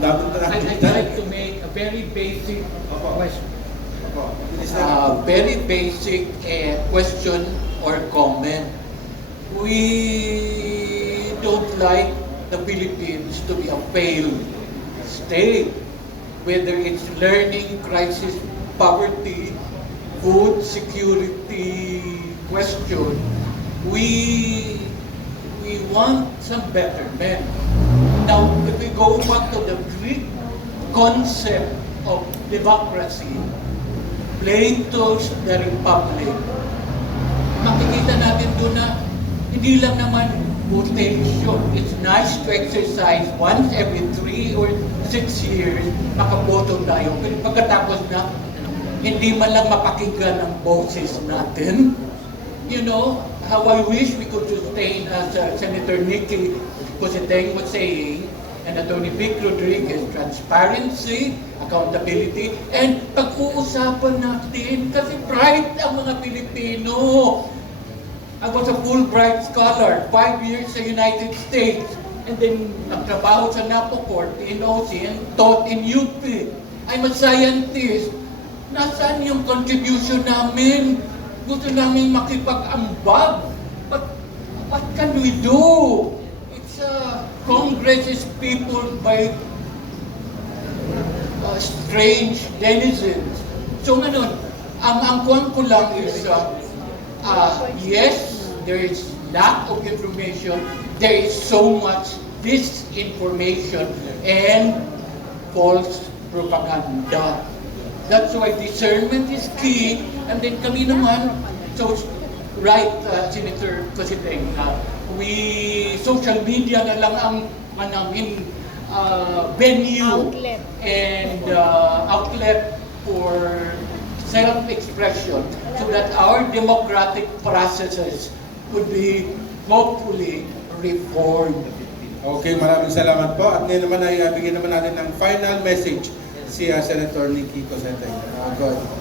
I'd like to make a very basic question. Very basic question or comment. We don't like the Philippines to be a failed state, whether it's learning, crisis, poverty, food security question. We want some betterment. Now, if we go back to the Greek concept of democracy, Plato's The Republic, makikita natin doon na hindi lang naman votation. It's nice to exercise once every 3 or 6 years, makaboto tayo. Pero pagkatapos na, hindi man lang mapakinggan ang boses natin. You know, how I wish we could sustain, as Senator Nikki Cositeng was saying, and Attorney Vic Rodriguez, transparency, accountability, and pag-uusapan natin, kasi bright ang mga Pilipino. I was a Fulbright scholar, 5 years sa United States, and then nagtrabaho sa Napocor, NOC, and taught in UP. I'm a scientist. Nasaan yung contribution namin? Gusto namin makipag-ambag. But what can we do? It's Congress is peopled by strange denizens. So ngayon, ang kuwan ko lang is, yes, there is lack of information. There is so much disinformation and false propaganda. That's why discernment is key. And then kami naman, so right, Senator Cositeng, social media na lang ang namin venue and outlet for self-expression so that our democratic processes would be hopefully reformed. Okay, maraming salamat po. At ngayon naman ay bigyan naman natin ng final message si Senator Nikki Cositeng. Go ahead.